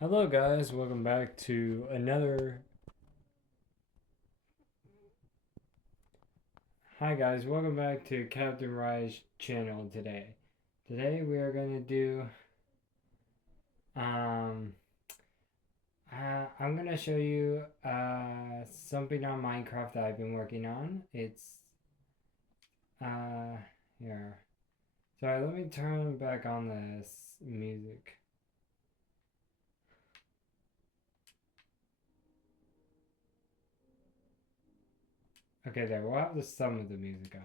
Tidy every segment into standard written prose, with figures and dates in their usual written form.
Hello, guys. Welcome back to another. Hi, guys. Welcome back to Captain Rai's channel today. Today we are going to do. Um, I'm going to show you something on Minecraft that I've been working on. It's. Uh, Here. Sorry, let me turn back on this music. Okay, there. We'll have some of the music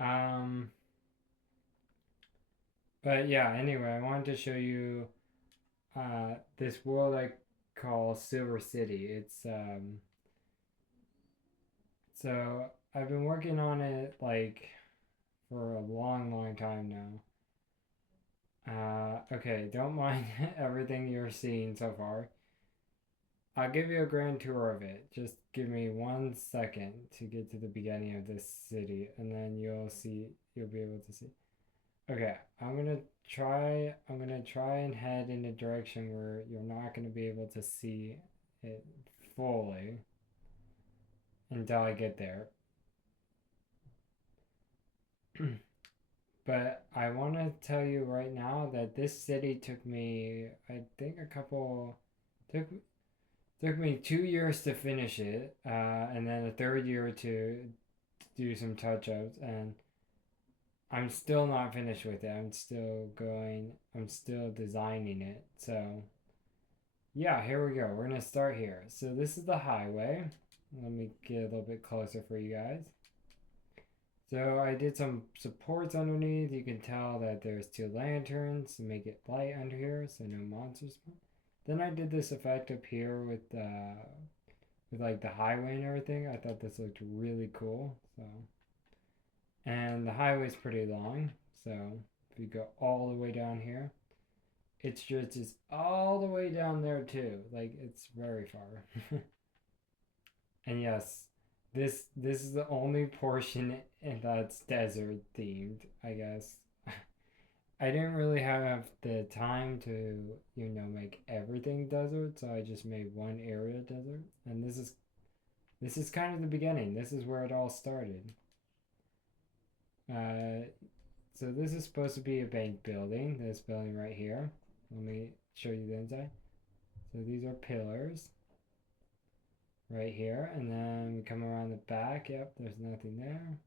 on. But yeah, anyway, I wanted to show you this world I call Silver City. So I've been working on it like for a long time now. Okay, don't mind everything you're seeing so far. I'll give you a grand tour of it. Just give me 1 second to get to the beginning of this city, and then you'll be able to see. Okay, I'm gonna try and head in a direction where you're not gonna be able to see it fully until I get there. But I want to tell you right now that this city took me, I think, took took me 2 years to finish it, and then a third year to do some touch ups, and I'm still not finished with it. I'm still designing it. So yeah, here we go. We're gonna start here. So this is the highway. Let me get a little bit closer for you guys. So I did some supports underneath. You can tell that there's two lanterns to make it light under here so no monsters. Then I did this effect up here with like the highway and everything. I thought this looked really cool. So and the highway's pretty long. So if you go all the way down here, it's just all the way down there too. Like it's very far. And yes, this is the only portion that's desert themed, I guess. I didn't really have the time to, make everything desert, so I just made one area desert. And this is kind of the beginning. This is where it all started. Uh, so this is supposed to be a bank building. This building right here. Let me show you the inside. So these are pillars right here, and then we come around the back. Yep, there's nothing there.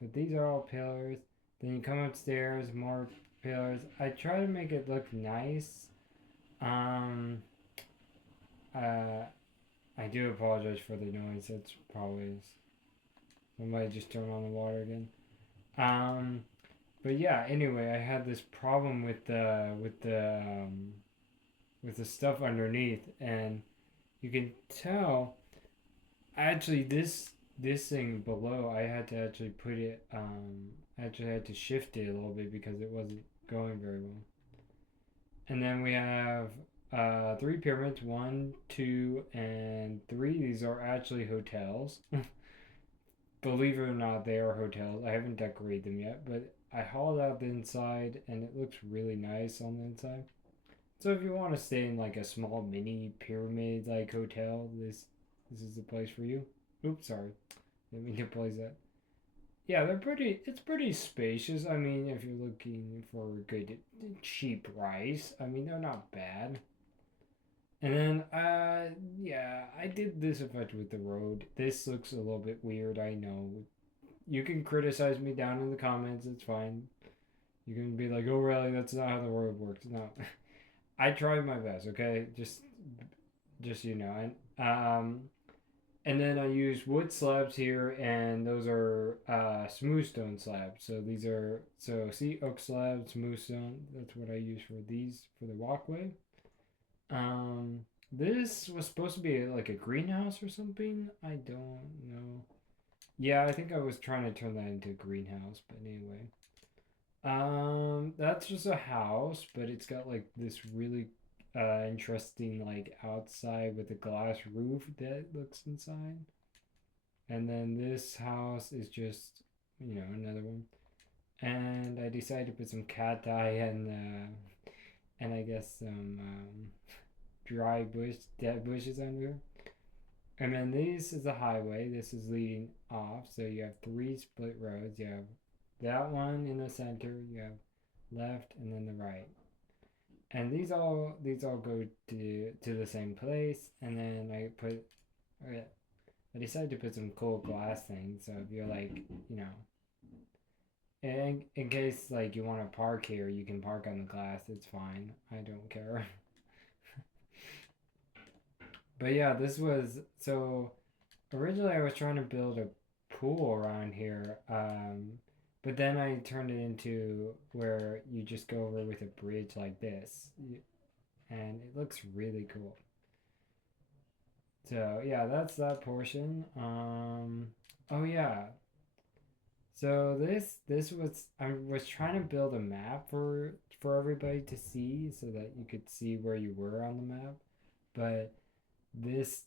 But these are all pillars. Then you come upstairs, more pillars. I try to make it look nice. Um, uh, I do apologize for the noise. That's probably somebody just turned on the water again. Um, but yeah. Anyway, I had this problem with the stuff underneath, and you can tell. Actually, this thing below, I had to actually put it. I actually had to shift it a little bit because it wasn't going very well. And then we have three pyramids, one, two, and three. These are actually hotels. Believe it or not, they are hotels. I haven't decorated them yet, but I hauled out the inside, and it looks really nice on the inside. So if you want to stay in like a small mini pyramid like hotel, this is the place for you. Oops, sorry. Didn't mean to place that. Yeah, it's pretty spacious. I mean, if you're looking for good cheap rice, I mean they're not bad. And then yeah, I did this effect with the road. This looks a little bit weird, I know. You can criticize me down in the comments, it's fine. You can be like, "Oh, really? That's not how the road works." No. I tried my best, okay? Just and then I use wood slabs here, and those are smooth stone slabs. So these are see oak slabs, smooth stone. That's what I use for these for the walkway. This was supposed to be like a greenhouse or something. I don't know. Yeah, I think I was trying to turn that into a greenhouse, but anyway. That's just a house, but it's got like this really interesting like outside with a glass roof that looks inside. And then this house is just, another one. And I decided to put some cacti and I guess some dry dead bushes under. And then this is a highway. This is leading off. So you have three split roads. You have that one in the center. You have left and then the right. And these all go to the same place. And then I decided to put some cool glass things. So if you're like, you know, in case like you want to park here, you can park on the glass. It's fine. I don't care. But yeah, this was so originally I was trying to build a pool around here, but then I turned it into where you just go over with a bridge like this, and it looks really cool. So yeah, that's that portion. Oh yeah. So this was I was trying to build a map for everybody to see so that you could see where you were on the map, but this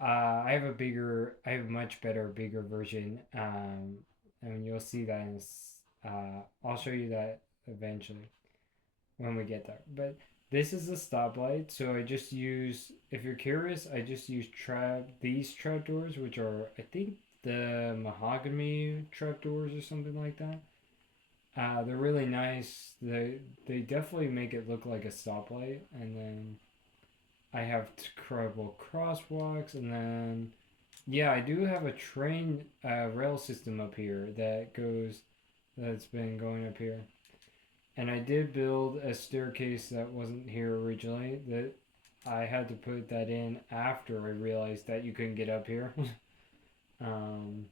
I have a much better, bigger version. And you'll see that I'll show you that eventually when we get there. But this is a stoplight, so I just use, if you're curious, I just use these trapdoors, which are, I think, the mahogany trapdoors or something like that. They're really nice. They definitely make it look like a stoplight, and then I have incredible crosswalks, and then yeah, I do have a train rail system up here that's been going up here, and I did build a staircase that wasn't here originally. That I had to put that in after I realized that you couldn't get up here. um,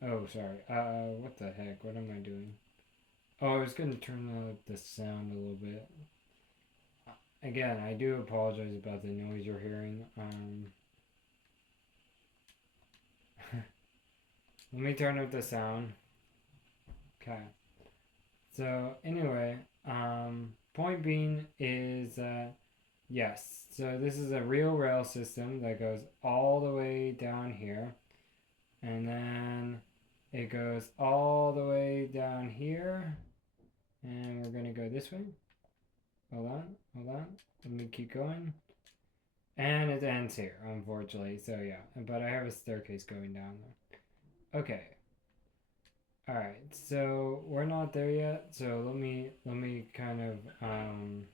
oh, sorry. What the heck? What am I doing? Oh, I was gonna turn up the sound a little bit. Again, I do apologize about the noise you're hearing. Let me turn up the sound. Okay. So anyway, point being is that yes. So this is a real rail system that goes all the way down here, and then it goes all the way down here, and we're gonna go this way. Hold on, hold on. Let me keep going. And it ends here, unfortunately. So yeah, but I have a staircase going down there. Okay. All right. So we're not there yet. So let me kind of I'm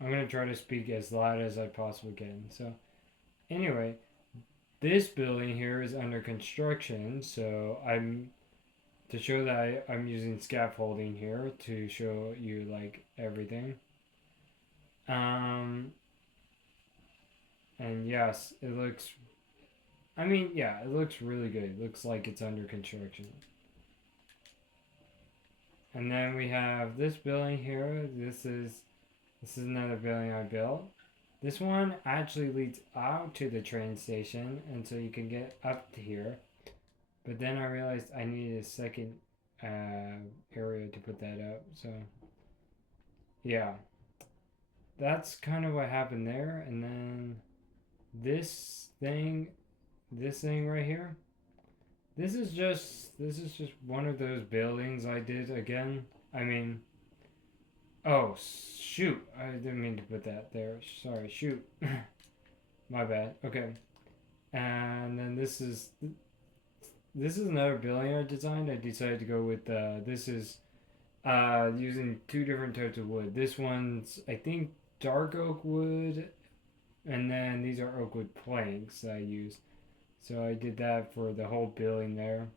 gonna try to speak as loud as I possibly can. So anyway, this building here is under construction. So I'm to show that I'm using scaffolding here to show you like everything. Um, and yes, it looks I mean, yeah, it looks really good. It looks like it's under construction. And then we have this building here. This is another building I built. This one actually leads out to the train station, and so you can get up to here. But then I realized I needed a second area to put that up. So yeah, that's kind of what happened there. And then this thing, this thing right here. This is just one of those buildings I did again. I mean, oh shoot, I didn't mean to put that there. Sorry, shoot, my bad. Okay, and then this is another building I designed. I decided to go with this is using two different types of wood. This one's I think dark oak wood, and then these are oak wood planks I used. So I did that for the whole building there.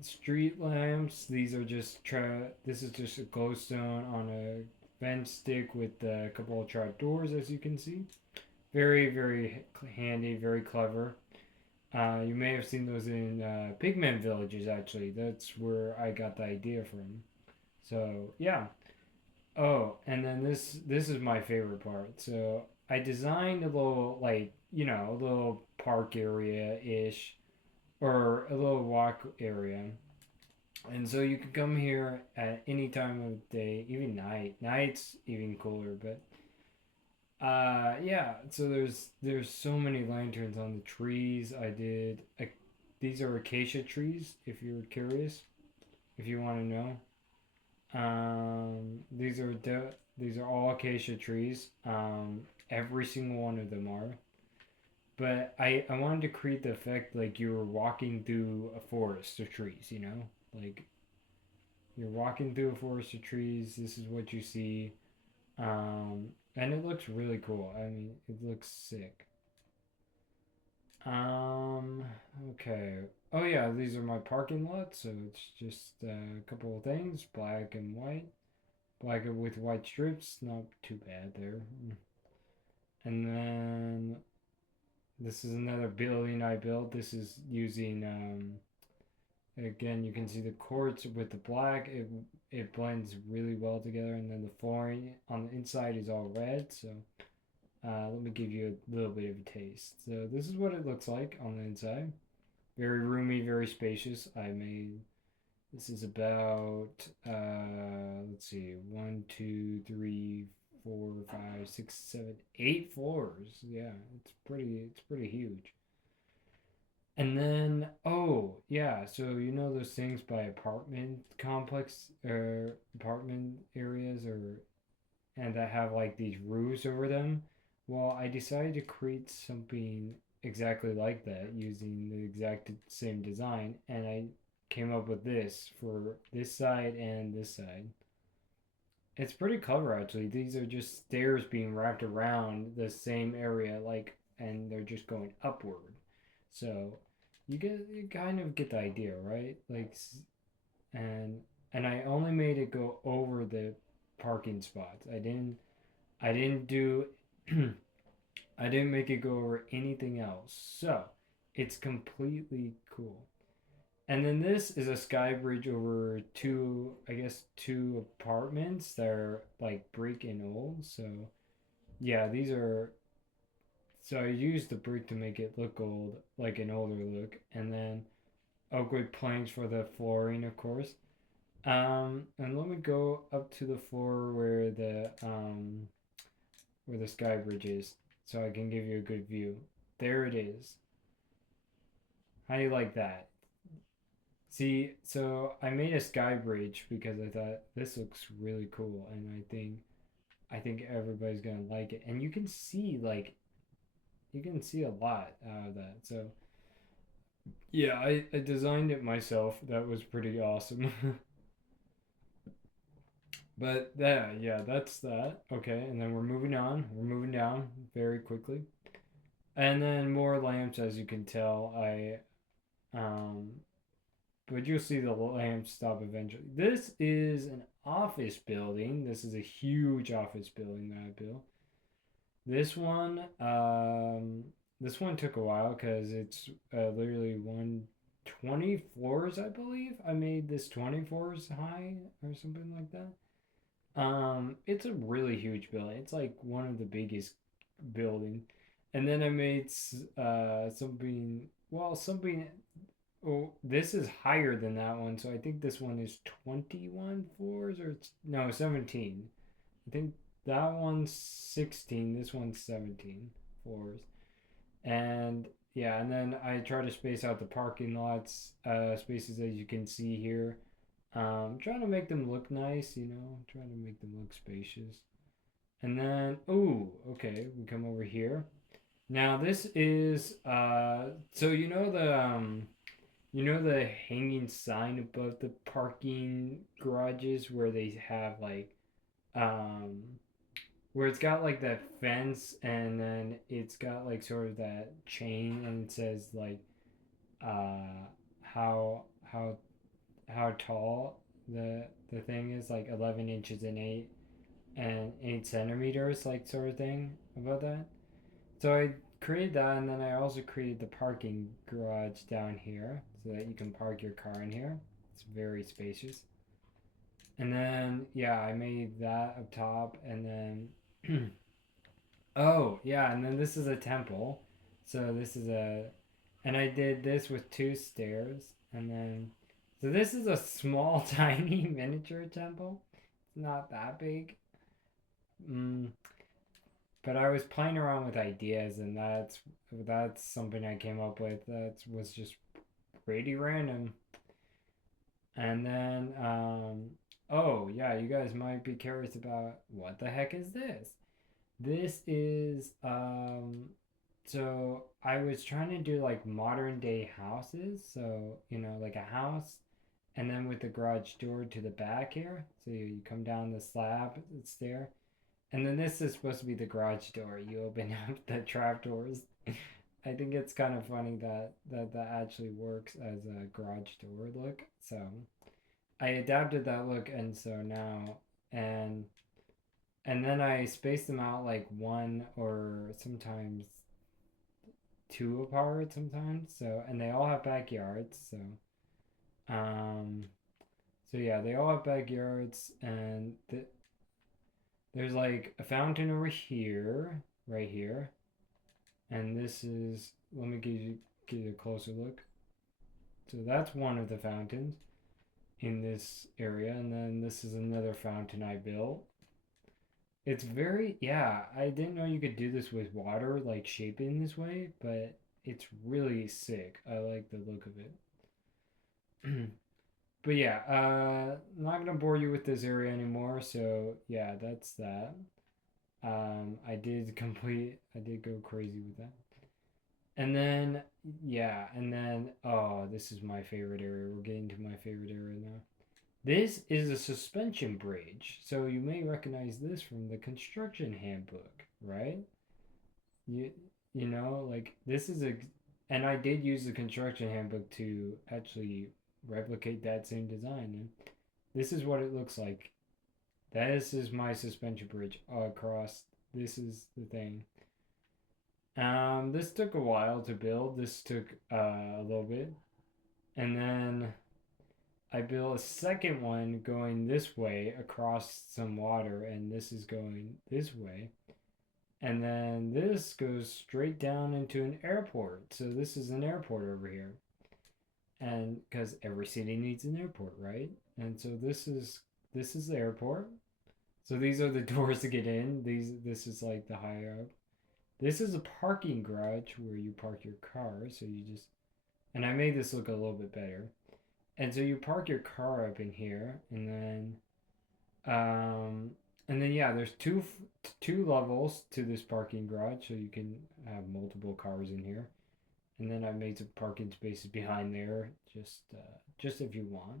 Street lamps. These are this is just a glowstone on a bench stick with a couple of trap doors, as you can see. Very, very handy, very clever. You may have seen those in pigment villages. Actually, that's where I got the idea from. So yeah. Oh, and then this is my favorite part. So I designed a little a little park area ish or a little walk area. And so you can come here at any time of day, even night. Night's even cooler, but yeah, so there's so many lanterns on the trees. These are acacia trees if you're curious, if you want to know. These are all acacia trees. Every single one of them are. But I wanted to create the effect like you were walking through a forest of trees. Like you're walking through a forest of trees. This is what you see. And it looks really cool. I mean, it looks sick. Um, okay. Oh yeah, these are my parking lots. So it's just a couple of things, black and white. Black with white strips, not too bad there. And then this is another building I built. This is using again, you can see the quartz with the black. It blends really well together, and then the flooring on the inside is all red. So let me give you a little bit of a taste. So this is what it looks like on the inside. Very roomy, very spacious. I made this is about let's see, one, two, three, 4, 5, 6, 7, 8 floors. Yeah, it's pretty huge. And then yeah, so those things by apartment complex or apartment areas or and that have like these roofs over them. Well, I decided to create something exactly like that using the exact same design, and I came up with this for this side and this side. It's pretty clever actually. These are just stairs being wrapped around the same area, like, and they're just going upward. So you kind of get the idea, right? Like, and I only made it go over the parking spots. I didn't do I didn't make it go over anything else. So it's completely cool. And then this is a sky bridge over two, I guess, two apartments that are like brick and old. So yeah, these are. So I used the brick to make it look old, like an older look, and then oak wood planks for the flooring, of course. And let me go up to the floor where the sky bridge is, so I can give you a good view. There it is. How do you like that? See, so I made a sky bridge because I thought this looks really cool, and I think everybody's gonna like it. And you can see a lot out of that. So yeah, I designed it myself. That was pretty awesome. But yeah, that's that. Okay, and then we're moving on. We're moving down very quickly. And then more lamps, as you can tell. Um, but you'll see the lamps stop eventually. This is an office building. This is a huge office building that I built. This one, this one took a while because it's literally 120 floors, I believe. I made this 20 floors high or something like that. It's a really huge building. It's like one of the biggest building. And then I made something. Well, something. Oh, this is higher than that one, so I think this one is 21 floors or it's no 17. I think that one's 16. This one's 17 floors. And yeah, and then I try to space out the parking lots, spaces as you can see here. Trying to make them look nice, trying to make them look spacious. And then, oh, okay, we come over here. Now this is, so the hanging sign above the parking garages where they have like, um, where it's got like that fence and then it's got like sort of that chain and it says like, uh, how how tall the thing is, like 11 inches and 8 centimeters, like sort of thing about that. So I created that, and then I also created the parking garage down here so that you can park your car in here. It's very spacious. And then yeah, I made that up top, and then oh yeah, and then this is a temple. So this is a and I did this with two stairs, and then so this is a small, tiny miniature temple. It's not that big. Mm, but I was playing around with ideas, and that's something I came up with. That was just pretty random. And then oh yeah, yeah, you guys might be curious about what the heck is this? This is so I was trying to do like modern day houses, so like a house and then with the garage door to the back here. So you come down the slab, it's there. And then this is supposed to be the garage door. You open up the trap doors. I think it's kind of funny that actually works as a garage door look. So I adapted that look, and so now and and then I spaced them out like one or sometimes two apart sometimes. So and they all have backyards. Um so yeah, they all have backyards, and there's like a fountain over here, right here, and this is let me give you a closer look. So that's one of the fountains in this area, and then this is another fountain I built. It's very, yeah, I didn't know you could do this with water, like shape it in this way, but it's really sick. I like the look of it. But yeah, I'm not gonna bore you with this area anymore. So yeah, that's that. I did go crazy with that. And then, yeah, and then, oh, this is my favorite area. We're getting to my favorite area now. This is a suspension bridge. So you may recognize this from the construction handbook, right? You, like this is and I did use the construction handbook to actually replicate that same design. And this is what it looks like. This is my suspension bridge across. This is the thing. This took a while to build. This took a little bit, and then I built a second one going this way across some water, and this is going this way, and then this goes straight down into an airport. So this is an airport over here, and because every city needs an airport, right? And so this is the airport. So these are the doors to get in. This is like the higher up. This is a parking garage where you park your car. So you just and I made this look a little bit better. And so you park your car up in here, um, and then yeah, there's two levels to this parking garage, so you can have multiple cars in here. And then I made some parking spaces behind there, just if you want.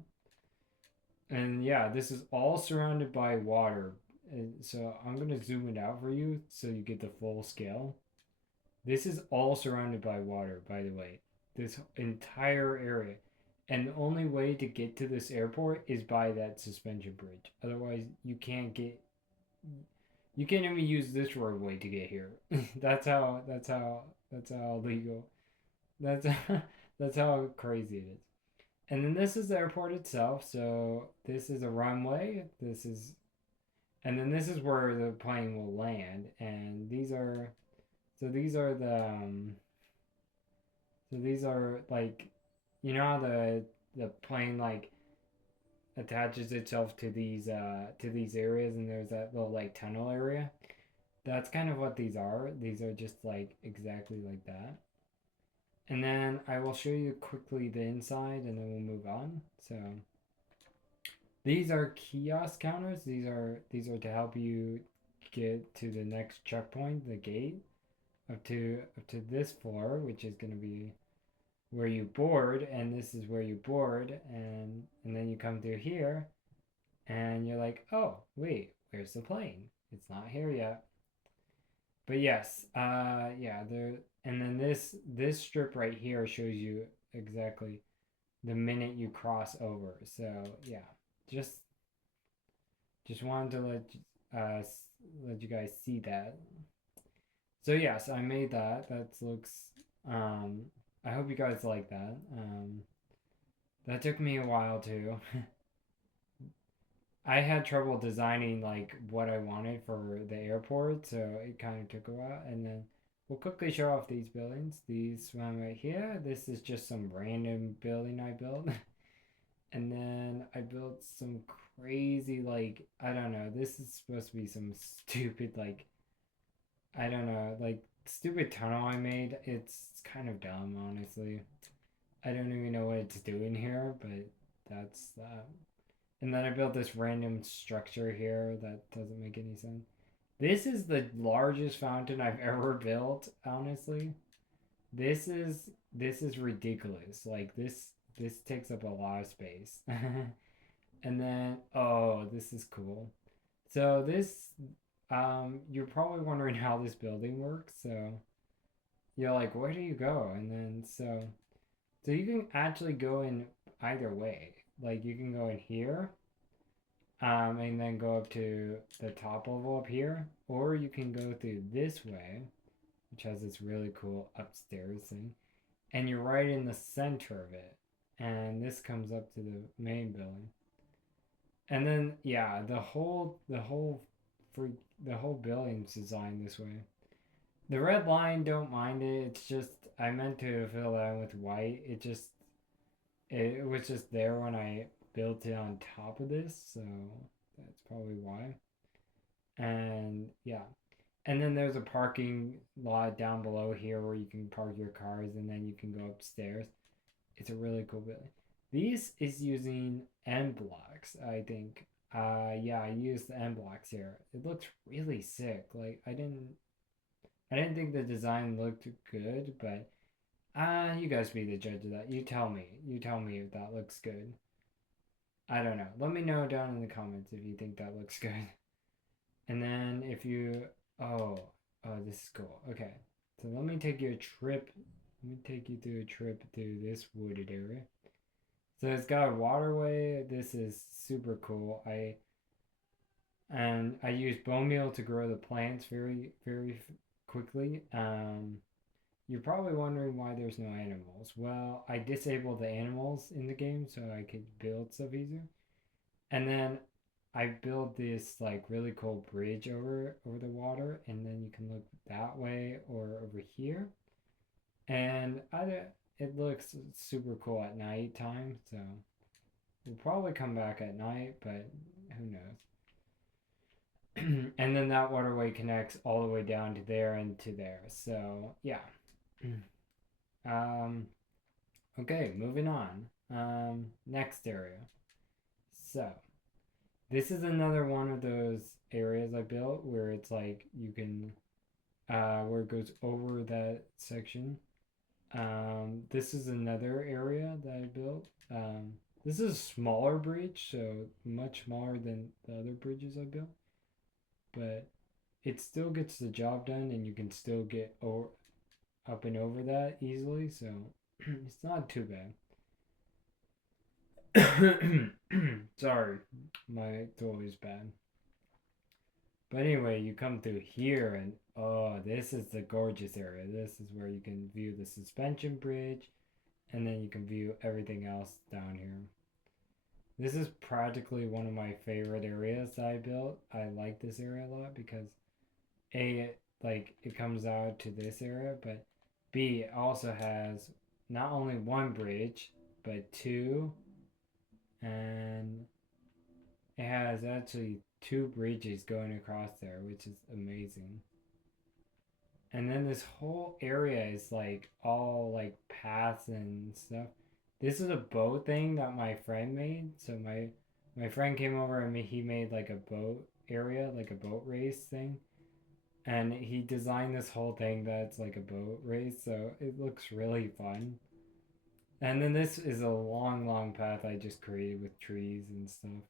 And yeah, this is all surrounded by water. And so I'm gonna zoom it out for you so you get the full scale. This is all surrounded by water, by the way. This entire area. And the only way to get to this airport is by that suspension bridge. Otherwise, you can't even use this roadway to get here. That's how illegal. That's that's how crazy it is. And then this is the airport itself. So this is a runway. And then this is where the plane will land. And these are these are like, how the plane like attaches itself to these areas, and there's that little like tunnel area. That's kind of what these are. These are just like exactly like that. And then I will show you quickly the inside, and then we'll move on. So these are kiosk counters. These are to help you get to the next checkpoint, the gate, up to this floor, which is going to be where you board, and this is where you board, and then you come through here, and you're like, oh wait, where's the plane? It's not here yet. But yes, yeah, there, and then this strip right here shows you exactly the minute you cross over. So yeah, just just wanted to let you guys see that. So yes, I made that. That looks. Um, I hope you guys like that. That took me a while too. I had trouble designing like what I wanted for the airport, so it kind of took a while. And then we'll quickly show off these buildings. These one right here. This is just some random building I built. And then I built some crazy like I don't know. This is supposed to be some stupid like I don't know like stupid tunnel I made. It's kind of dumb, honestly. I don't even know what it's doing here, but that's that. And then I built this random structure here that doesn't make any sense. This is the largest fountain I've ever built, honestly. This is ridiculous. Like this takes up a lot of space. And then oh, this is cool. So this you're probably wondering how this building works. So you're like, where do you go? And then so you can actually go in either way. Like you can go in here, and then go up to the top level up here, or you can go through this way, which has this really cool upstairs thing, and you're right in the center of it, and this comes up to the main building, and then yeah, freak the whole building's designed this way. The red line, don't mind it. It's just I meant to fill that in with white. It was just there when I built it on top of this, so that's probably why. And yeah, and then there's a parking lot down below here where you can park your cars, and then you can go upstairs. It's a really cool building. These is using end blocks, I think. Yeah, I used the end blocks here. It looks really sick. Like I didn't think the design looked good, but you guys be the judge of that. You tell me. You tell me if that looks good. I don't know. Let me know down in the comments if you think that looks good. And then if you oh this is cool. Okay. So let me take you a trip. Let me take you through a trip through this wooded area. So it's got a waterway. This is super cool. I use bone meal to grow the plants very quickly. You're probably wondering why there's no animals. Well, I disabled the animals in the game so I could build stuff easier. And then I built this like really cool bridge over the water, and then you can look that way or over here. And either it looks super cool at night time, so we'll probably come back at night, but who knows. And then that waterway connects all the way down to there and to there. So yeah. um okay, moving on. Next area. So this is another one of those areas I built where it's like you can where it goes over that section. This is another area that I built. This is a smaller bridge, so much smaller than the other bridges I built, but it still gets the job done, and you can still get up and over that easily. So it's not too bad. Sorry, my throat is bad. But anyway, you come through here, and oh, this is the gorgeous area. This is where you can view the suspension bridge, and then you can view everything else down here. This is practically one of my favorite areas that I built. I like this area a lot because it comes out to this area, but B, it also has not only one bridge, but two, and it has actually two bridges going across there, which is amazing. And then this whole area is like all like paths and stuff. This is a boat thing that my friend made. So my friend came over and he made like a boat area, like a boat race thing. And he designed this whole thing that's like a boat race, so it looks really fun. And then this is a long path I just created with trees and stuff.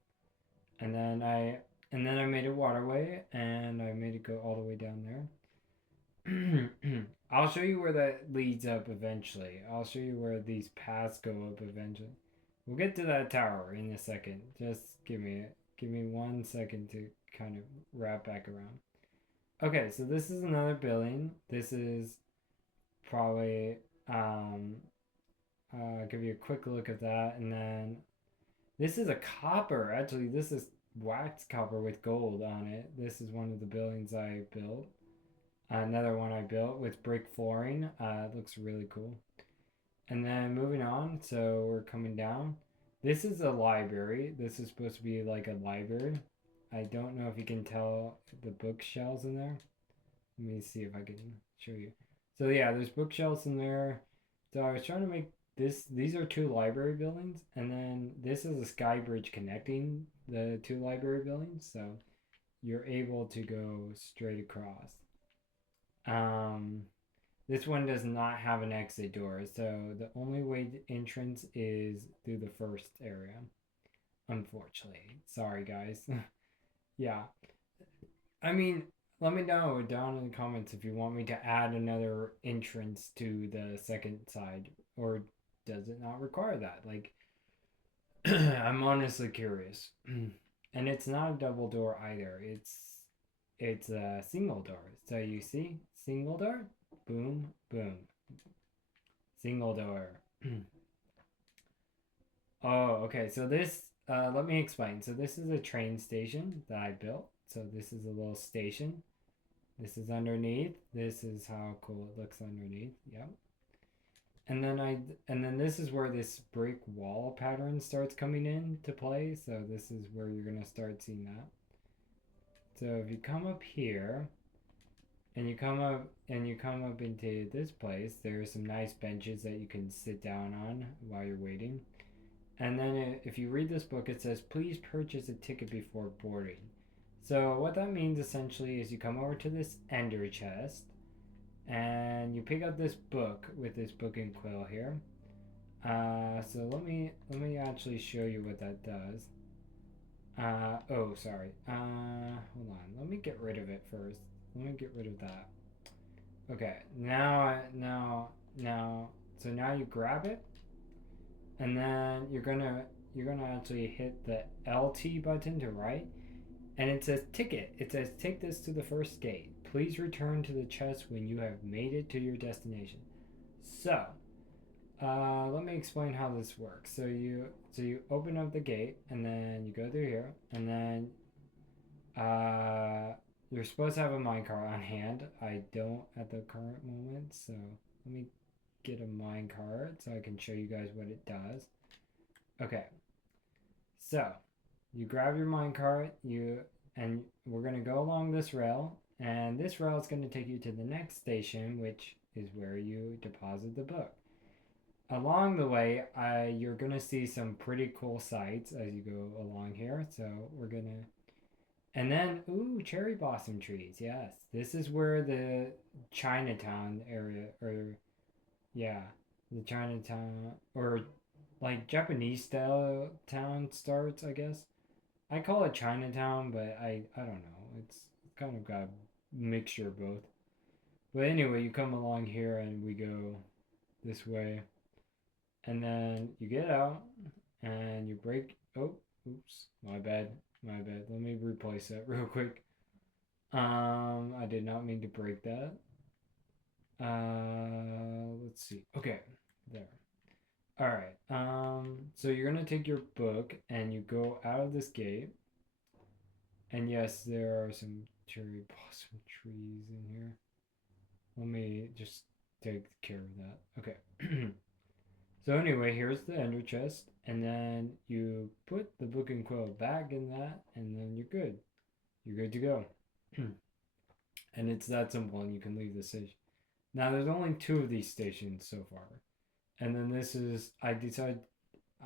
And then I made a waterway, and I made it go all the way down there. I'll show you where that leads up eventually. I'll show you where these paths go up eventually. We'll get to that tower in a second. Just give me 1 second to kind of wrap back around. Okay, so this is another building. This is probably give you a quick look at that, and then this is a copper. Actually, this is wax copper with gold on it. This is one of the buildings I built. Another one I built with brick flooring. It looks really cool. And then moving on, so we're coming down. This is a library. This is supposed to be like a library. I don't know if you can tell the bookshelves in there. Let me see if I can show you. So yeah, there's bookshelves in there. So I was trying to make these are two library buildings, and then this is a sky bridge connecting the two library buildings, so you're able to go straight across. Um, this one does not have an exit door, so the only way to entrance is through the first area. Unfortunately, sorry guys. Yeah, I mean, let me know down in the comments if you want me to add another entrance to the second side, or does it not require that? Like, I'm honestly curious. And it's not a double door either. It's a single door. So you see, single door, boom, boom, single door. Oh, okay. So this, let me explain. So this is a train station that I built. So this is a little station. This is underneath. This is how cool it looks underneath. Yep. And then this is where this brick wall pattern starts coming into play. So this is where you're gonna start seeing that. So if you come up here and you come up into this place, there are some nice benches that you can sit down on while you're waiting. And then if you read this book, it says, please purchase a ticket before boarding. So what that means essentially is you come over to this ender chest and you pick up this book with this book and quill here. So let me actually show you what that does. Oh, sorry. Hold on. Let me get rid of it first. Let me get rid of that. Okay. Now. So now you grab it, and then you're gonna actually hit the LT button to write, and it says ticket. It says take this to the first gate. Please return to the chest when you have made it to your destination. So, let me explain how this works. So you open up the gate, and then you go through here, and then you're supposed to have a minecart on hand. I don't at the current moment, so let me get a minecart so I can show you guys what it does. Okay, so you grab your minecart, and we're gonna go along this rail, and this rail is gonna take you to the next station, which is where you deposit the book. Along the way, you're gonna see some pretty cool sights as you go along here. So we're gonna, and then ooh, cherry blossom trees. Yes, this is where the Chinatown area, or yeah, the Chinatown or like Japanese style town starts. I guess I call it Chinatown, but I don't know. It's kind of got a mixture of both. But anyway, you come along here and we go this way, and then you get out and you break. Oh, oops, my bad, my bad. Let me replace that real quick. I did not mean to break that. Let's see. Okay, there. All right. So you're gonna take your book and you go out of this gate. And yes, there are some cherry blossom trees in here. Let me just take care of that. Okay. So anyway, here's the ender chest, and then you put the book and quill back in that, and then you're good. You're good to go. And it's that simple, and you can leave the station. Now there's only two of these stations so far, and then this is I decided.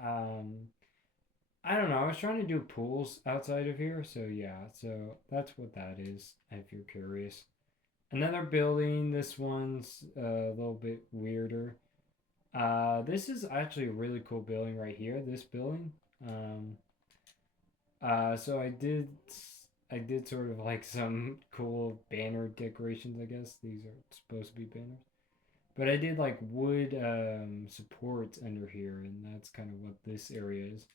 Um, I don't know. I was trying to do pools outside of here, so yeah. So that's what that is. If you're curious, another building. This one's a little bit weirder. This is actually a really cool building right here. This building. Um, so I did sort of like some cool banner decorations. I guess these are supposed to be banners, but I did like wood supports under here, and that's kind of what this area is.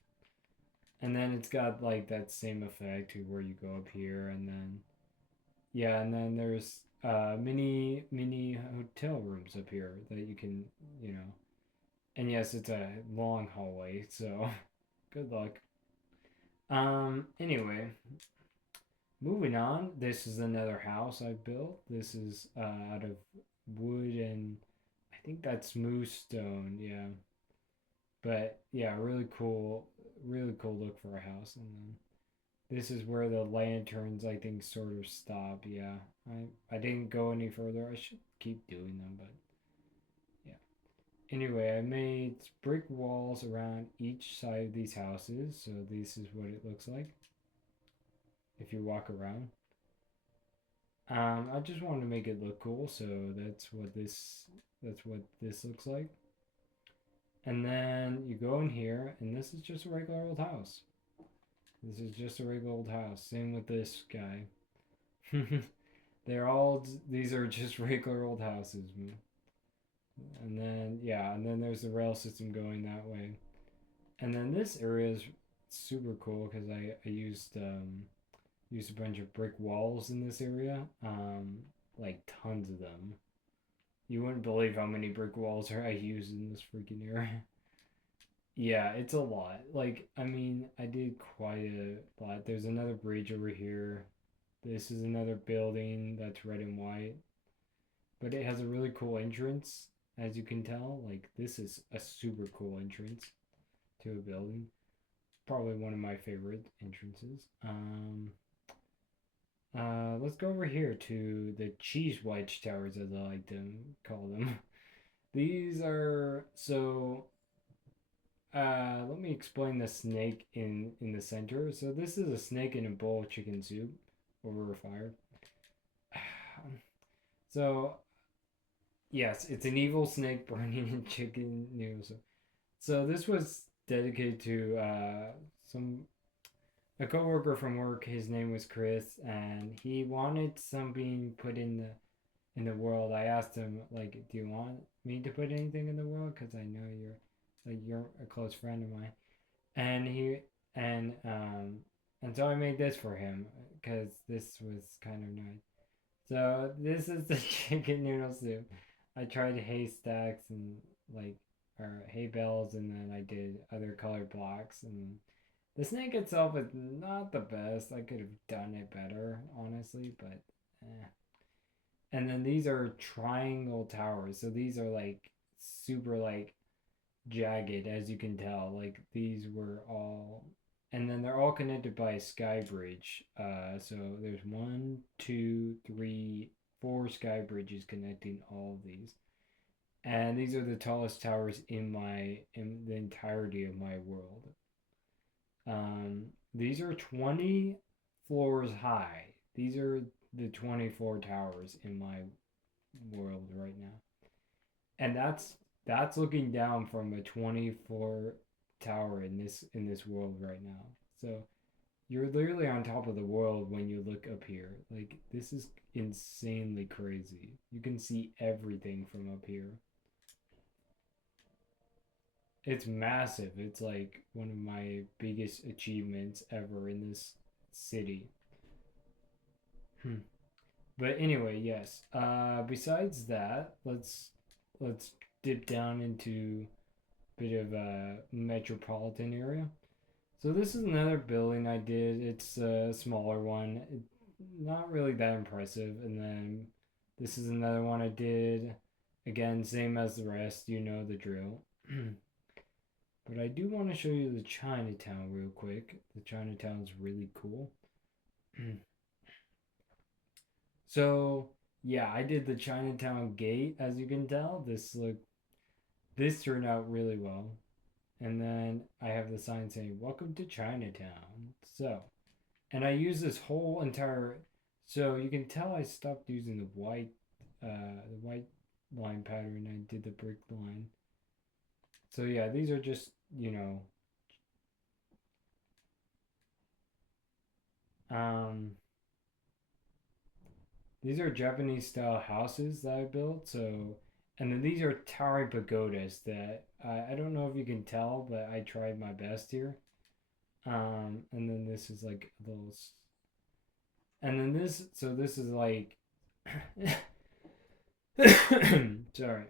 And then it's got like that same effect to where you go up here, and then yeah, and then there's mini hotel rooms up here that you can you know and yes, it's a long hallway, so good luck. Anyway, moving on. This is another house I built. This is out of wood and I think that's smooth stone. Yeah, but yeah, really cool look for a house. And then this is where the lanterns I think sort of stop. Yeah, I didn't go any further. I should keep doing them, but yeah. Anyway, I made brick walls around each side of these houses, so this is what it looks like if you walk around. I just wanted to make it look cool, so that's what this looks like. And then you go in here, and this is just a regular old house. This is just a regular old house. Same with this guy. These are just regular old houses. And then, yeah, and then there's the rail system going that way. And then this area is super cool because I used a bunch of brick walls in this area, like tons of them. You wouldn't believe how many brick walls I used in this freaking area. Yeah, it's a lot. Like, I mean, I did quite a lot. There's another bridge over here. This is another building that's red and white, but it has a really cool entrance, as you can tell. Like, this is a super cool entrance to a building. Probably one of my favorite entrances. Let's go over here to the cheese wedge towers, as I like to call them. These are so. Let me explain the snake in the center. So this is a snake in a bowl of chicken soup over a fire. So yes, it's an evil snake burning in chicken noodles. So this was dedicated to some a coworker from work. His name was Chris, and he wanted something put in the world. I asked him like, "Do you want me to put anything in the world? Because I know you're a close friend of mine." And he and um and so I made this for him because this was kind of nice. So this is the chicken noodle soup. I tried haystacks and like or hay bales, and then I did other colored blocks. And the snake itself is not the best. I could have done it better, honestly, but eh. And then these are triangle towers. So these are like super like jagged, as you can tell. Like these were all, and then they're all connected by a sky bridge. So there's one, two, three, four sky bridges connecting all of these. And these are the tallest towers in the entirety of my world. These are 20 floors high. These are the 24 towers in my world right now. And that's looking down from a 24 tower in this world right now. So you're literally on top of the world when you look up here. Like this is insanely crazy. You can see everything from up here. It's massive. It's like one of my biggest achievements ever in this city. Hmm. But anyway, yes. Besides that, let's dip down into a bit of a metropolitan area. So this is another building I did. It's a smaller one. Not really that impressive. And then this is another one I did. Again, same as the rest. You know the drill. But I do want to show you the Chinatown real quick. The Chinatown's really cool. So yeah, I did the Chinatown gate, as you can tell. This turned out really well. And then I have the sign saying "Welcome to Chinatown." So, and I use this whole entire. So you can tell I stopped using the white line pattern. I did the brick line. So yeah, these are just um, these are Japanese style houses that I built. So, and then these are towering pagodas that I don't know if you can tell, but I tried my best here. And then this is like a little, and then this is like, sorry,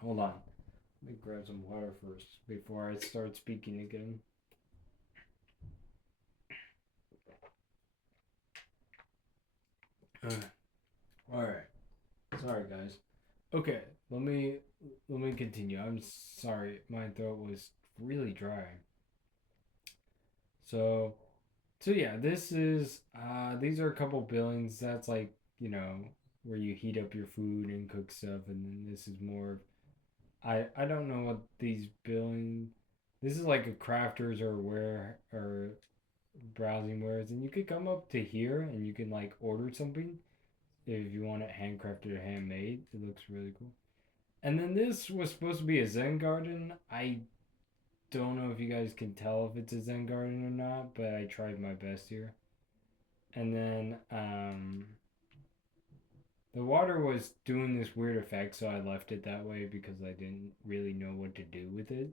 hold on. Let me grab some water first before I start speaking again. All right, sorry guys. Okay, let me continue. I'm sorry, my throat was really dry. So so yeah, this is these are a couple buildings. That's like where you heat up your food and cook stuff, and then this is more. I don't know what these building. This is like a crafters or where or browsing wares, and you could come up to here and you can like order something if you want it handcrafted or handmade. It looks really cool. And then this was supposed to be a Zen garden. I don't know if you guys can tell if it's a Zen garden or not, but I tried my best here. And then the water was doing this weird effect, so I left it that way because I didn't really know what to do with it.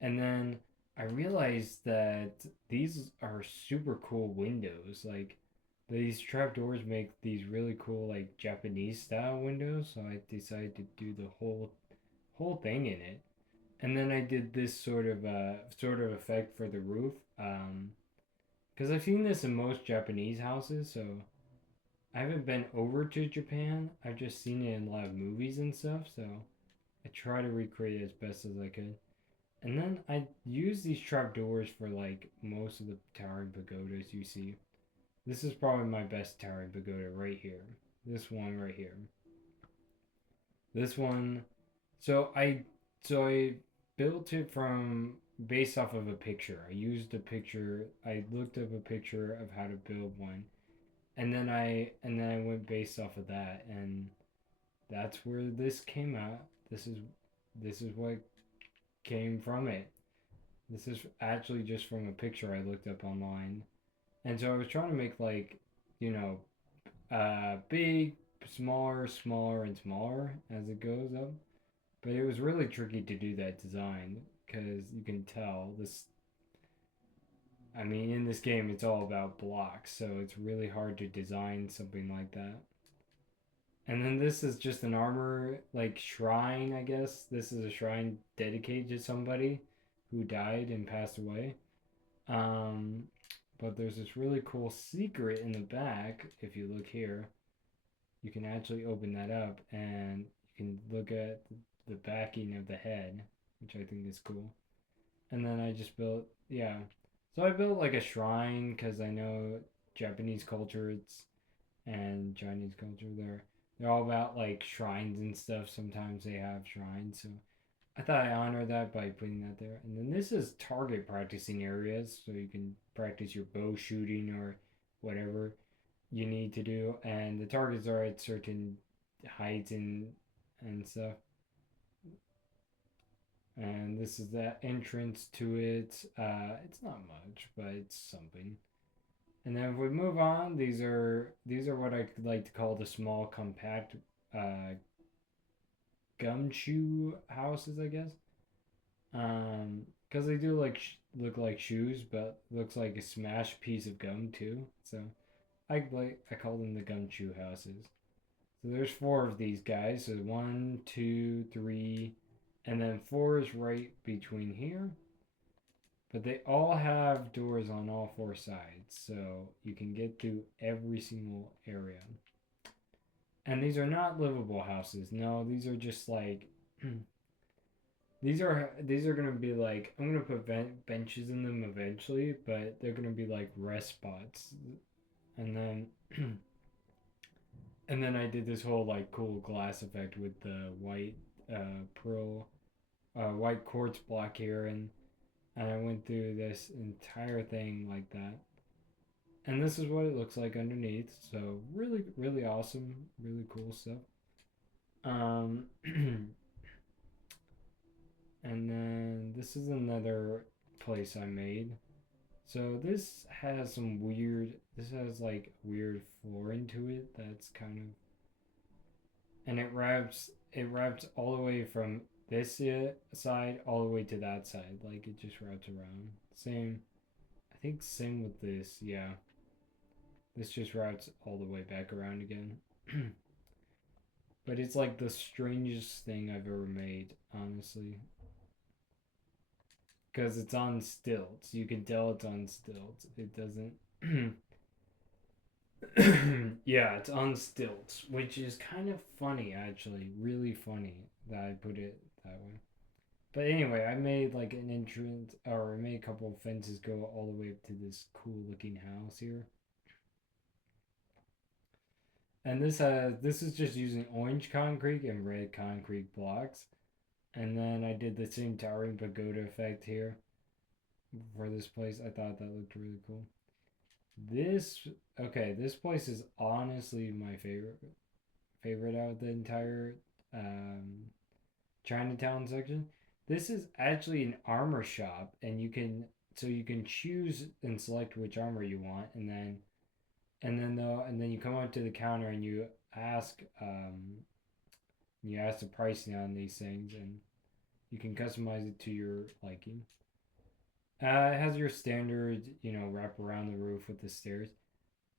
And then I realized that these are super cool windows. Like these trapdoors make these really cool like Japanese style windows, so I decided to do the whole thing in it. And then I did this sort of effect for the roof. Because I've seen this in most Japanese houses, so I haven't been over to Japan. I've just seen it in a lot of movies and stuff, so I try to recreate it as best as I could. And then I use these trapdoors for like most of the towering pagodas you see. This is probably my best towering pagoda right here. This one right here. This one. So I built it from based off of a picture. I used a picture. I looked up a picture of how to build one, and then I went based off of that, and that's where this came out. This is what came from it. This is actually just from a picture I looked up online. And so I was trying to make like, you know, big, smaller, smaller, and smaller as it goes up. But it was really tricky to do that design because you can tell this. I mean, in this game, it's all about blocks, so it's really hard to design something like that. And then this is just an armor like shrine, I guess. This is a shrine dedicated to somebody who died and passed away. Um, but there's this really cool secret in the back. If you look here, you can actually open that up and you can look at the backing of the head, which I think is cool. And then I just built, yeah. So I built like a shrine because I know Japanese culture, it's and Chinese culture. They're all about like shrines and stuff. Sometimes they have shrines, so I thought I honored that by putting that there. And then this is target practicing areas, so you can practice your bow shooting or whatever you need to do. And the targets are at certain heights and stuff. And this is the entrance to it. It's not much, but it's something. And then if we move on, these are what I like to call the small compact gumshoe houses, I guess. Because they do like look like shoes, but looks like a smashed piece of gum too. So I call them the gumshoe houses. So there's four of these guys. So one, two, three, and then four is right between here. But they all have doors on all four sides, so you can get through every single area. And these are not livable houses. No, these are just like these are gonna be like I'm gonna put benches in them eventually, but they're gonna be like rest spots. And then and then I did this whole like cool glass effect with the white pearl white quartz block here, and I went through this entire thing like that. And this is what it looks like underneath. So really, really awesome, really cool stuff. Um, and then this is another place I made. So this has some weird. This has like weird flooring to it. That's kind of, and it wraps all the way from this side all the way to that side. Like it just wraps around. Same. I think same with this. Yeah. This just routes all the way back around again. But it's like the strangest thing I've ever made, honestly. Because it's on stilts. You can tell it's on stilts. It doesn't. Yeah, it's on stilts, which is kind of funny, actually. Really funny that I put it that way. But anyway, I made like an entrance, or I made a couple of fences go all the way up to this cool looking house here. And this is just using orange concrete and red concrete blocks. And then I did the same towering pagoda effect here for this place. I thought that looked really cool. This okay, this place is honestly my favorite out of the entire um, Chinatown section. This is actually an armor shop, and you can choose and select which armor you want, and then you come up to the counter and you ask the pricing on these things, and you can customize it to your liking. It has your standard, wrap around the roof with the stairs.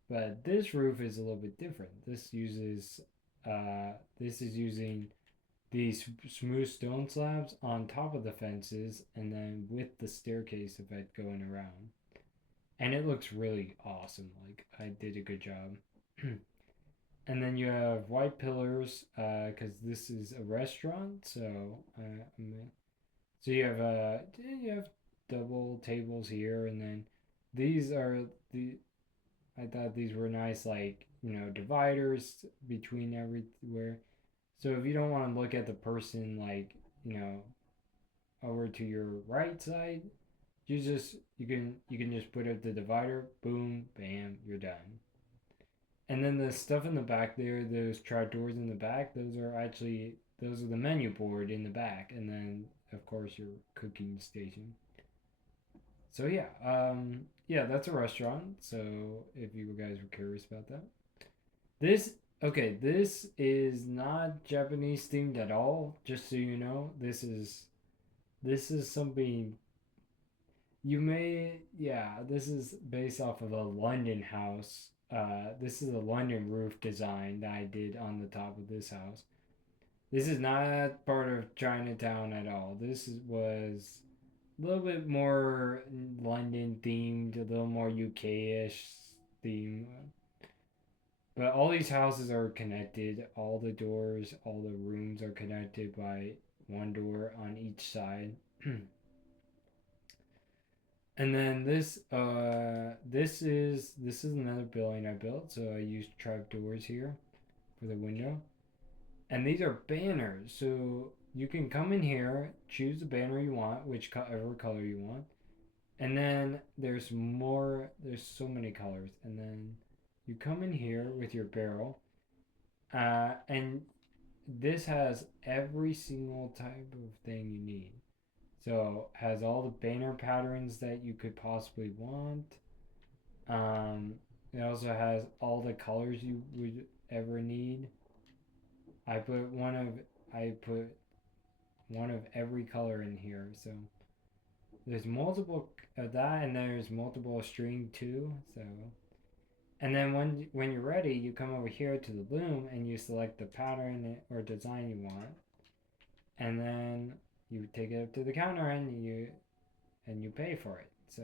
But this roof is a little bit different. This is using these smooth stone slabs on top of the fences, and then with the staircase effect going around. And it looks really awesome. Like I did a good job. And then you have white pillars, because this is a restaurant. So you have double tables here, and then these are the I thought these were nice, like, dividers between everywhere. So if you don't want to look at the person, like, over to your right side, you can just put up the divider, boom, bam, you're done. And then the stuff in the back there, those trapdoors in the back, those are the menu board in the back, and then of course your cooking station. So yeah, that's a restaurant. So if you guys were curious about that, this this is not Japanese themed at all. Just so you know, this is something you may this is based off of a London house. This is a London roof design that I did on the top of this house. This is not part of Chinatown at all. Was a little bit more London themed, a little more UK-ish theme. But all these houses are connected. All the doors, all the rooms are connected by one door on each side. And then this is another building I built. So I used trap doors here for the window. And these are banners. So you can come in here, choose the banner you want, whichever color you want. And then there's so many colors. And then you come in here with your barrel. And this has every single type of thing you need. So has all the banner patterns that you could possibly want. Um, it also has all the colors you would ever need. I put one of I put one of every color in here. So there's multiple of that, and there's multiple string too. So and then when you're ready, you come over here to the loom and you select the pattern or design you want, and then you take it up to the counter and you pay for it. So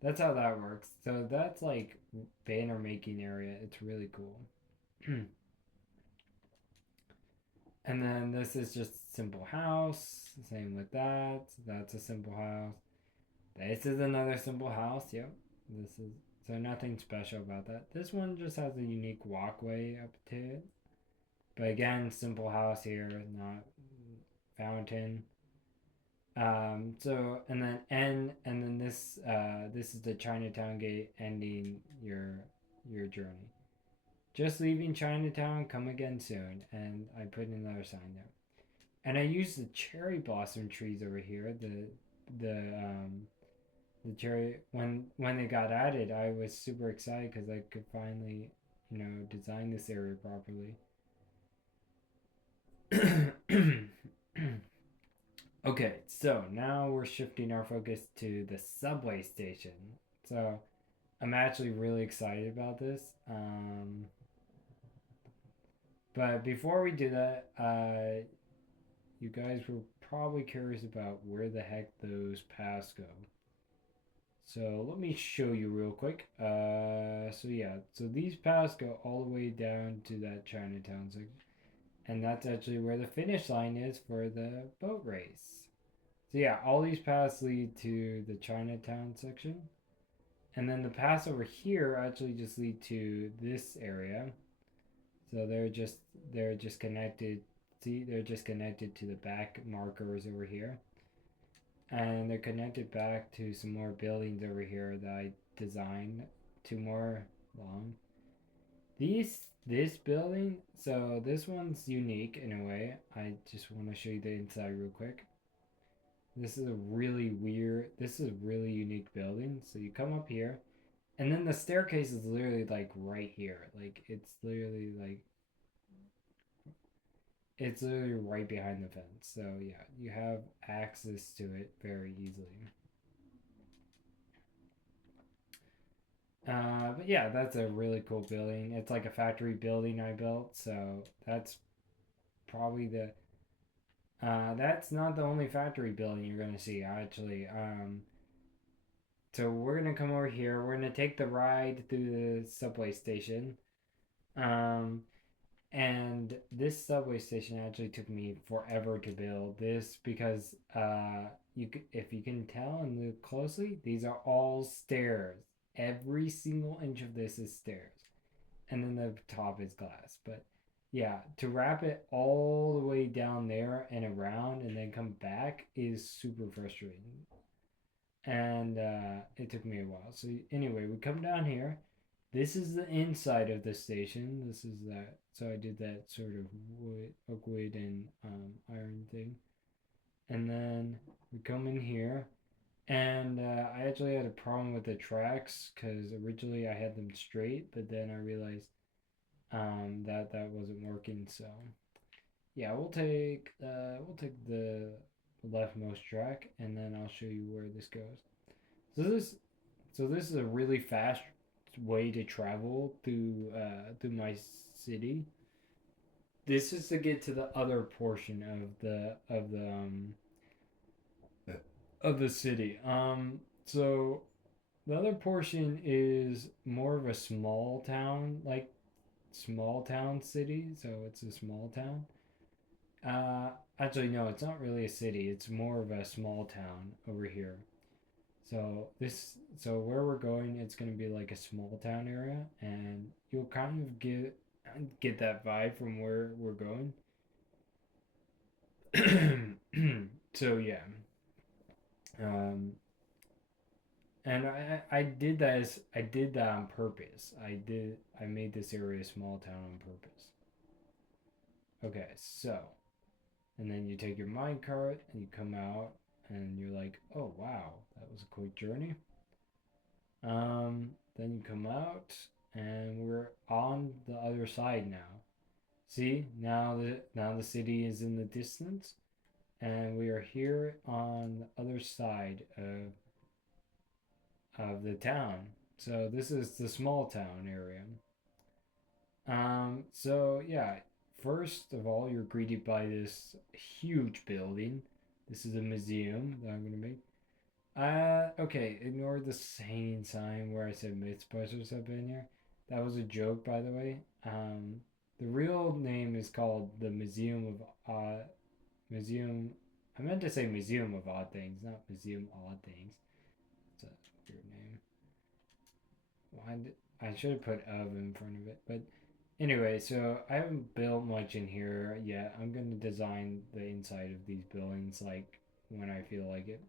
that's how that works. So that's like banner making area. It's really cool. And then this is just simple house. Same with that. That's a simple house. This is another simple house. Yep. This is so nothing special about that. This one just has a unique walkway up to it. But again, simple house here, not fountain. And then this is the Chinatown gate ending your journey. Just leaving Chinatown, come again soon. And I put another sign there. And I used the cherry blossom trees over here. The cherry when they got added, I was super excited because I could finally, design this area properly. Okay, so now we're shifting our focus to the subway station. So I'm actually really excited about this. But before we do that, you guys were probably curious about where the heck those paths go. So let me show you real quick. So these paths go all the way down to that Chinatown section. And that's actually where the finish line is for the boat race. So yeah, all these paths lead to the Chinatown section. And then the paths over here actually just lead to this area. So they're just connected See, they're just connected to the back markers over here. And they're connected back to some more buildings over here that I designed. Two more long. This building, so this one's unique in a way. I just want to show you the inside real quick. This is a really weird, this is a really unique building. So you come up here, and then the staircase is literally like right here. Like it's literally right behind the fence. So yeah, you have access to it very easily. But yeah, that's a really cool building. It's like a factory building I built, so that's probably the. That's not the only factory building you're gonna see actually. So we're gonna come over here. We're gonna take the ride through the subway station. Um, and this subway station actually took me forever to build this because if you can tell and look closely, these are all stairs. Every single inch of this is stairs, and then the top is glass. But yeah, to wrap it all the way down there and around and then come back is super frustrating. And it took me a while. So anyway, we come down here. This is the inside of the station. This is that. So I did that sort of oak wood and iron thing. And then we come in here, and I actually had a problem with the tracks because originally I had them straight, but then I realized that that wasn't working. So yeah, we'll take the leftmost track, and then I'll show you where this goes. So this is a really fast way to travel through my city. This is to get to the other portion of the city. So the other portion is more of a small town city. So it's a small town. Actually, no, it's not really a city. It's more of a small town over here. So where we're going, it's gonna be like a small town area, and you'll kind of get that vibe from where we're going. So yeah, um, and I did that on purpose. I made this area a small town on purpose. Okay, so and then you take your mine cart and you come out and you're like, oh wow, that was a quick journey. Then you come out and we're on the other side now. See, now the city is in the distance, and we are here on the other side of the town. So this is the small town area. So yeah, first of all, you're greeted by this huge building. This is a museum that I'm gonna make. Okay, ignore the hanging sign where I said Mythbusters have been here. That was a joke, by the way. The real name is called the Museum. I meant to say Museum of Odd Things, not Museum Odd Things. It's a weird name. Why did, I should have put of in front of it, but anyway, so I haven't built much in here yet. I'm gonna design the inside of these buildings like when I feel like it.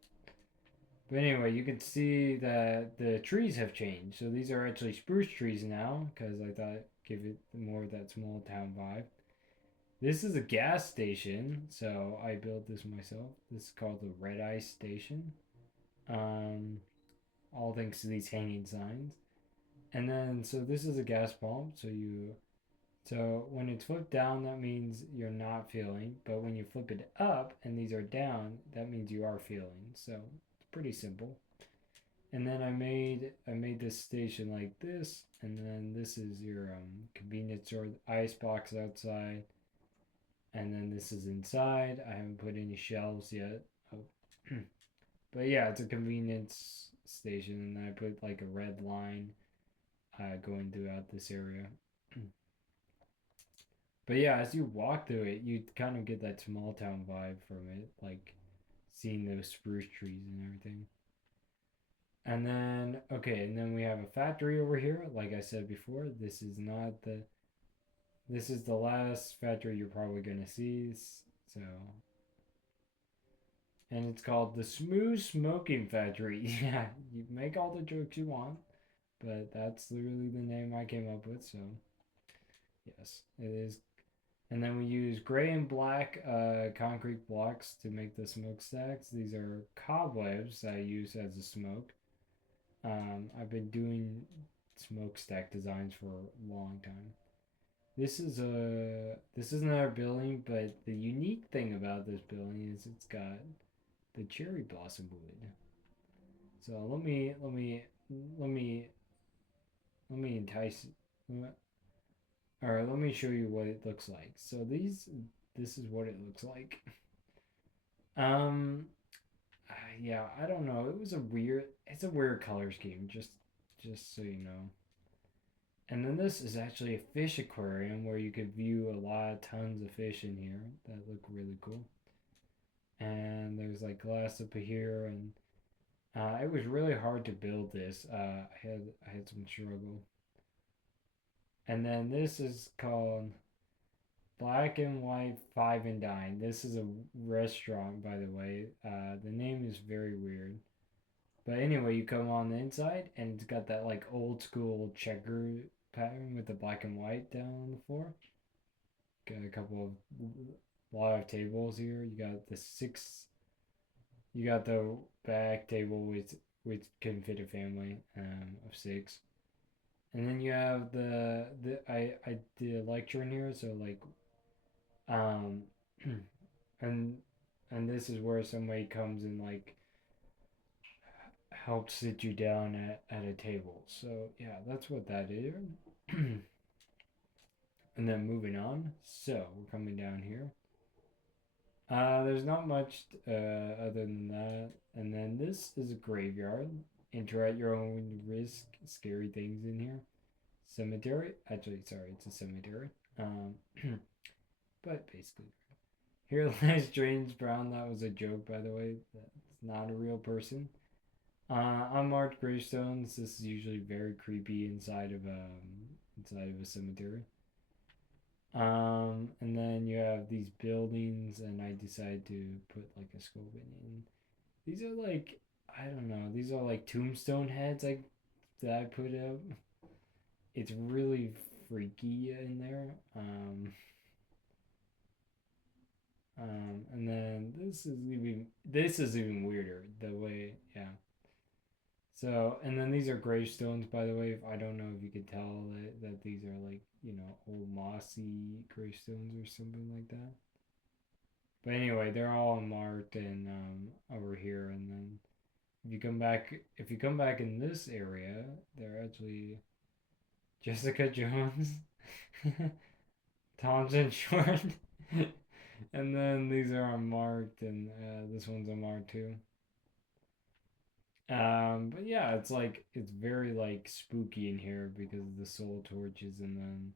But anyway, you can see that the trees have changed. So these are actually spruce trees now because I thought give it more of that small town vibe. This is a gas station, so I built this myself. This is called the Red Eye Station. Um, all thanks to these hanging signs. And then, so this is a gas pump. So when it's flipped down, that means you're not feeling. But when you flip it up and these are down, that means you are feeling. So it's pretty simple. And then I made this station like this, and then this is your convenience store, ice box outside, and then this is inside. I haven't put any shelves yet. Oh. But yeah, it's a convenience station, and I put like a red line going throughout this area. But yeah, as you walk through it, you kind of get that small town vibe from it, like seeing those spruce trees and everything. And then, okay, and then we have a factory over here. Like I said before, this is the last factory you're probably gonna see. So, and it's called the Smooth Smoking Factory. Yeah, you make all the jokes you want, but that's literally the name I came up with. So, yes, it is. And then we use gray and black concrete blocks to make the smokestacks. These are cobwebs that I use as a smoke. I've been doing smokestack designs for a long time. This is another building, but the unique thing about this building is it's got the cherry blossom wood. So let me let me entice or let me show you what it looks like. So this is what it looks like. Um yeah, I don't know. It's a weird color scheme, just so you know. And then this is actually a fish aquarium where you could view a lot of tons of fish in here that look really cool. And there's like glass up here, and it was really hard to build this. I had some struggle. And then this is called Black and White Five and Dine. This is a restaurant, by the way. The name is very weird. But anyway, you come on the inside, and it's got that like old school checker pattern with the black and white down on the floor. Got a couple of lot of tables here. You got the back table which can fit a family of six. And then you have I did a lecture in here, so like um and and this is where somebody comes and like helps sit you down at a table. So yeah, that's what that is. And then moving on. So we're coming down here. There's not much other than that. And then this is a graveyard. Enter at your own risk. Scary things in here. Cemetery. Actually, sorry, it's a cemetery. Um, but basically, here lies James Brown. That was a joke, by the way. That's not a real person. Unmarked gravestones. This is usually very creepy inside of a cemetery. And then you have these buildings, and I decided to put like a scope in. These are like I don't know. These are like tombstone heads like that I put up. It's really freaky in there. And then this is even weirder. The way, yeah. So, and then these are gravestones, by the way. If I don't know if you could tell that these are like old mossy gravestones or something like that. But anyway, they're all marked and over here, and then if you come back in this area, they're actually Jessica Jones, Thompson Short, and then these are unmarked, and this one's unmarked too. But yeah, it's very like spooky in here because of the soul torches and then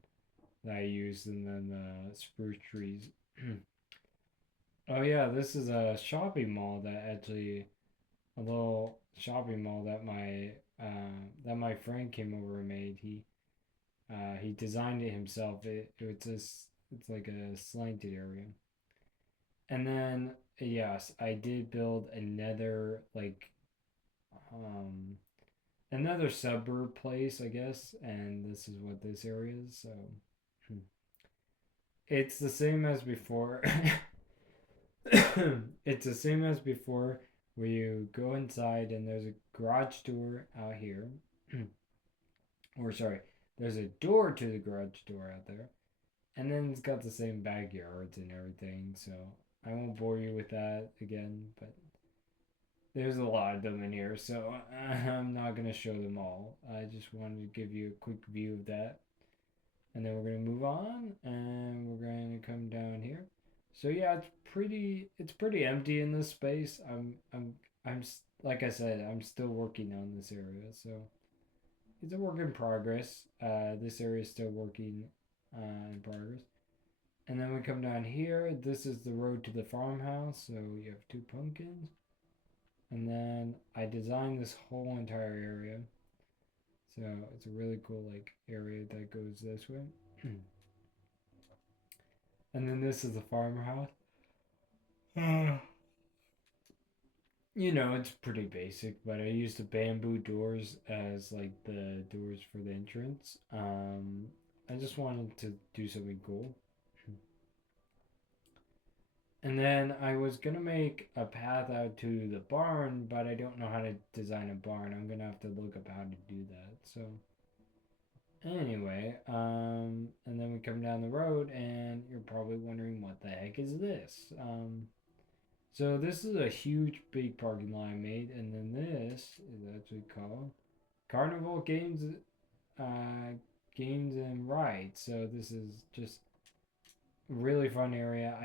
that I used, and then the spruce trees. Oh yeah, this is a shopping mall that actually a little shopping mall that my friend came over and made. He designed it himself. It's like a slanted area. And then yes, I did build um another suburb place, I guess, and this is what this area is. So hmm. It's the same as before. It's the same as before where you go inside and there's a garage door out here. Or sorry, there's a door to the garage door out there. And then it's got the same backyards and everything, so I won't bore you with that again, but there's a lot of them in here, so I'm not going to show them all. I just wanted to give you a quick view of that. And then we're going to move on and we're going to come down here. So yeah, it's pretty empty in this space. I'm like I said, I'm still working on this area, so it's a work in progress. This area is still working in progress. And then we come down here. This is the road to the farmhouse. So you have two pumpkins. And then I designed this whole entire area. So it's a really cool like area that goes this way. And then this is the farmhouse. Uh, it's pretty basic, but I used the bamboo doors as like the doors for the entrance. I just wanted to do something cool. And then I was gonna make a path out to the barn, but I don't know how to design a barn. I'm gonna have to look up how to do that. So anyway, and then we come down the road, and you're probably wondering what the heck is this? So this is a huge big parking lot I made, and then this is actually called Carnival uh, Games and Rides. So this is just a really fun area.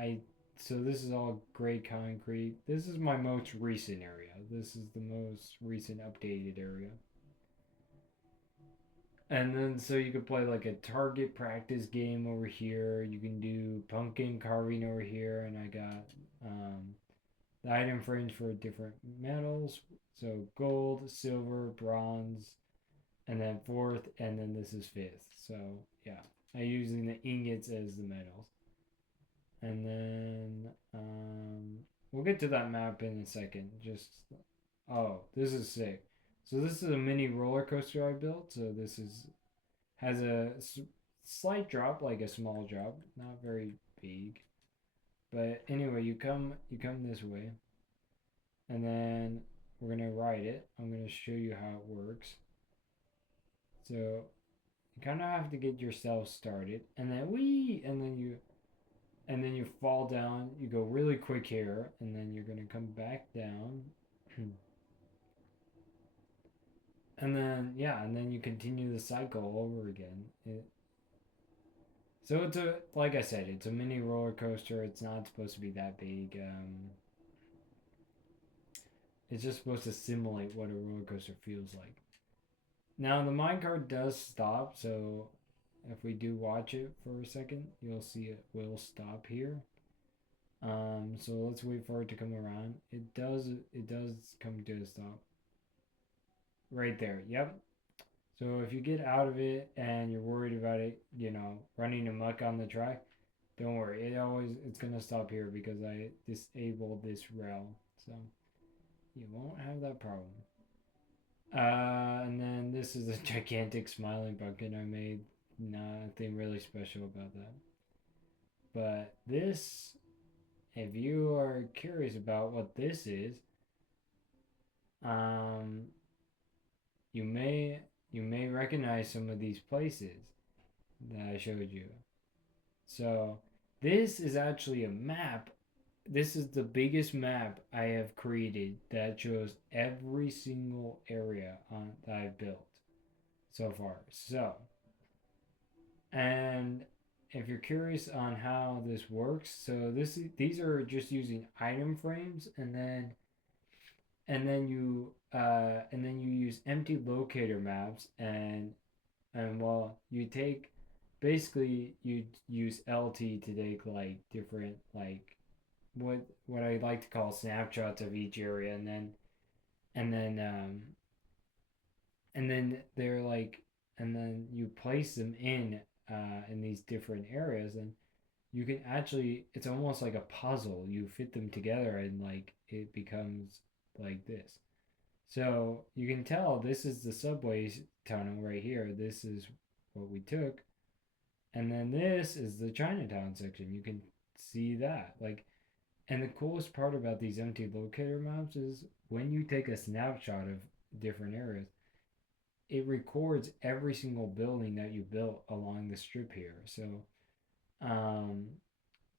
So this is all gray concrete. This is my most recent area. This is the most recent updated area. And then so you could play like a target practice game over here. You can do pumpkin carving over here, and I got the item frames for different metals. So gold, silver, bronze, and then fourth, and then this is fifth. So yeah, I'm using the ingots as the metals. And then we'll get to that map in a second. Just oh, this is sick. So this is a mini roller coaster I built. So this is has a slight drop, like a small drop, not very big. But anyway, you come this way, and then we're gonna ride it. I'm gonna show you how it works. So you kind of have to get yourself started, and then and then you fall down. You go really quick here, and then you're gonna come back down, and then yeah, and then you continue the cycle all over again. So it's a like I said, it's a mini roller coaster. It's not supposed to be that big. It's just supposed to simulate what a roller coaster feels like. Now the minecart does stop, so if we do watch it for a second, you'll see it will stop here. So let's wait for it to come around. It does come to a stop. Right there. Yep. So if you get out of it and you're worried about it, running amok on the track, don't worry. It's gonna stop here because I disabled this rail. So you won't have that problem. And then this is a gigantic smiling pumpkin I made. Nothing really special about that. But this, if you are curious about what this is, um, you may you may recognize some of these places that I showed you. So this is actually a map. This is the biggest map I have created that shows every single area that I've built so far. And if you're curious on how this works, so these are just using item frames, and then you use empty locator maps, and well, you take basically you use LT to take like different like what I like to call snapshots of each area, and then and then they're like and then you place them in these different areas, and you can actually it's almost like a puzzle. You fit them together, and like it becomes like this. So you can tell this is the subway tunnel right here. This is what we took. And then this is the Chinatown section. You can see that. And the coolest part about these empty locator maps is when you take a snapshot of different areas, it records every single building that you built along the strip here. Um,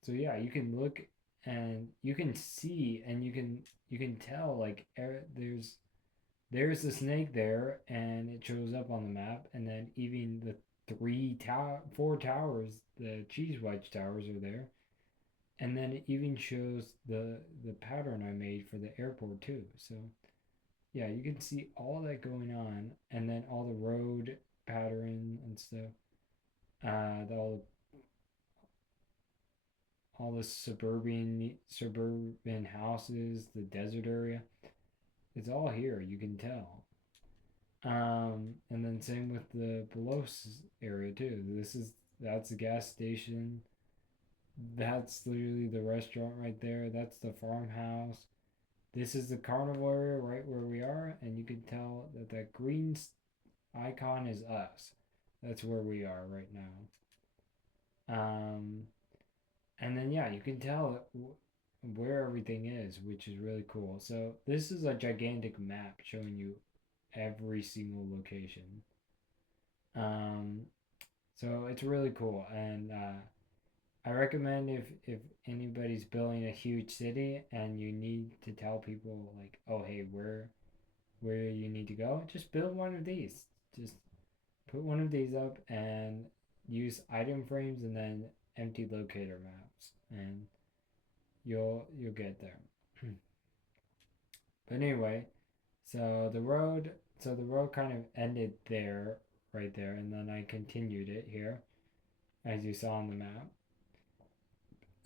so yeah, you can look and you can see and you can tell like there's the snake there, and it shows up on the map, and then even the four towers, the cheese wedge towers are there, and then it even shows the pattern I made for the airport too. So yeah, you can see all that going on, and then all the road pattern and stuff. All the suburban houses, the desert area. It's all here. You can tell. And then same with the below area too. That's the gas station. That's literally the restaurant right there. That's the farmhouse. This is the carnival area right where we are, and you can tell that that green icon is us. That's where we are right now. And then yeah, you can tell where everything is, which is really cool. So this is a gigantic map showing you every single location. Um, so it's really cool, and I recommend if anybody's building a huge city and you need to tell people like, oh hey, where you need to go, just build one of these. Just put one of these up and use item frames and then empty locator maps, and you'll get there. But anyway, so the road kind of ended there, right there, and then I continued it here, as you saw on the map.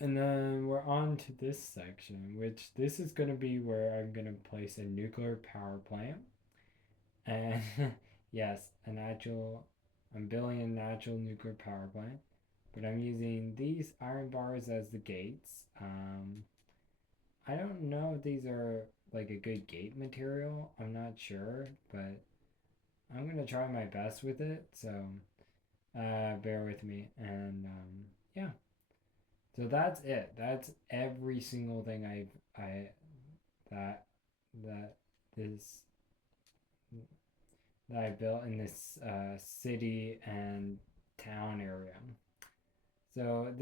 And then we're on to this section, which this is going to be where I'm going to place a nuclear power plant. And yes, I'm building a natural nuclear power plant, but I'm using these iron bars as the gates. I don't know if these are like a good gate material. I'm not sure, but I'm gonna try my best with it. So bear with me. And yeah, so that's it. That's every single thing I that that this that I built in this city and town area. So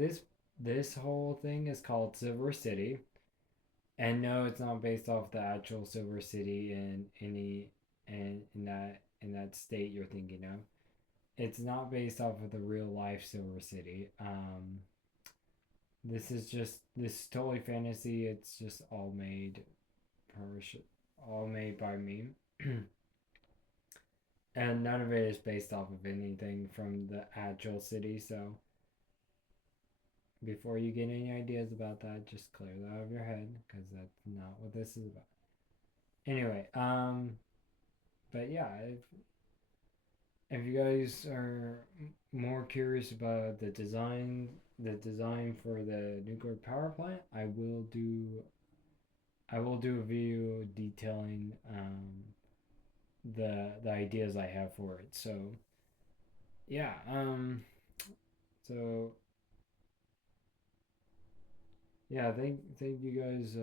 this whole thing is called Silver City. And no, it's not based off the actual Silver City in any in that state you're thinking of. It's not based off of the real life Silver City. This is totally fantasy. It's just all made by me, and none of it is based off of anything from the actual city. So before you get any ideas about that, just clear that out of your head because that's not what this is about. Anyway, but yeah, if you guys are more curious about the design for the nuclear power plant, I will do a video detailing the ideas I have for it. So yeah, so yeah, thank you guys,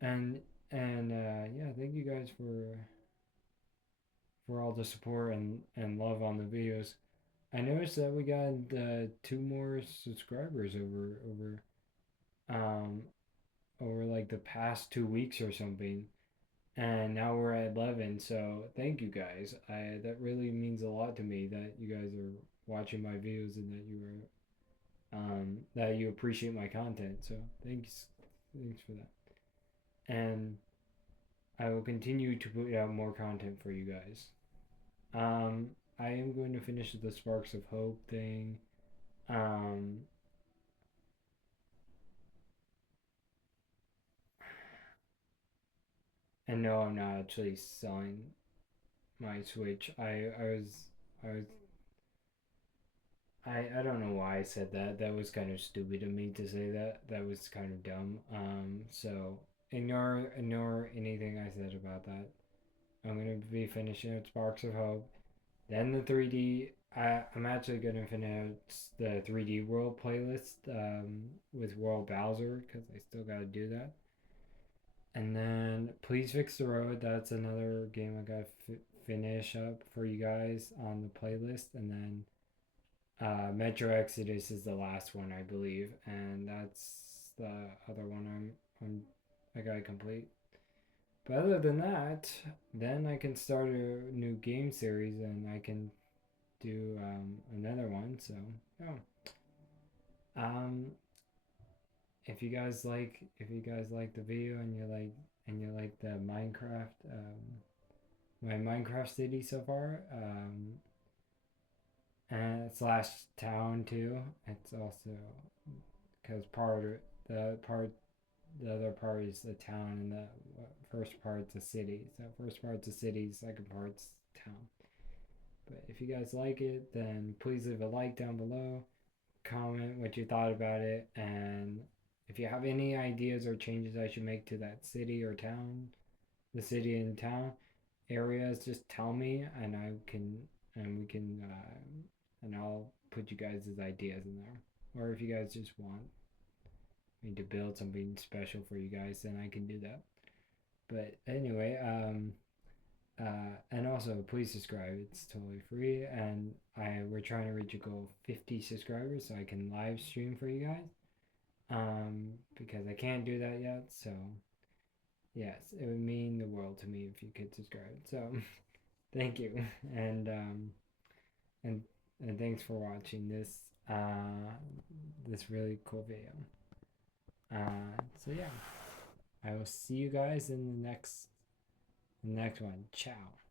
and yeah, thank you guys for all the support and love on the videos. I noticed that we got two more subscribers um over like the past 2 weeks or something, and now we're at 11. So thank you guys. I That really means a lot to me that you guys are watching my videos and that you appreciate my content. So thanks for that. And I will continue to put out more content for you guys. Um, I am going to finish the Sparks of Hope thing. Um, and no, I'm not actually selling my Switch. I was I don't know why I said that. That was kind of stupid of me to say that. That was kind of dumb. So ignore anything I said about that. I'm gonna be finishing with Sparks of Hope. Then the 3D. I'm actually gonna finish the 3D World playlist with World Bowser because I still gotta do that. And then Please Fix the Road. That's another game I gotta finish up for you guys on the playlist. And then Metro Exodus is the last one, I believe, and that's the other one I gotta complete. But other than that, then I can start a new game series and I can do another one. So yeah, um, if you guys like the video and you like the Minecraft my Minecraft city so far, and slash town too. It's also because the other part is the town, and the first part's a city. So first part's a city, second part's town. But if you guys like it, then please leave a like down below. comment what you thought about it, and if you have any ideas or changes I should make to that city or town, the city and town areas, just tell me, and I can, and we can, and I'll put you guys' ideas in there. Or if you guys just want me to build something special for you guys, then I can do that. But anyway, and also please subscribe. It's totally free, and we're trying to reach a goal of 50 subscribers so I can live stream for you guys. Because I can't do that yet. So yes, it would mean the world to me if you could subscribe. So thank you, and and and thanks for watching this really cool video. So yeah, I will see you guys in the next one. Ciao.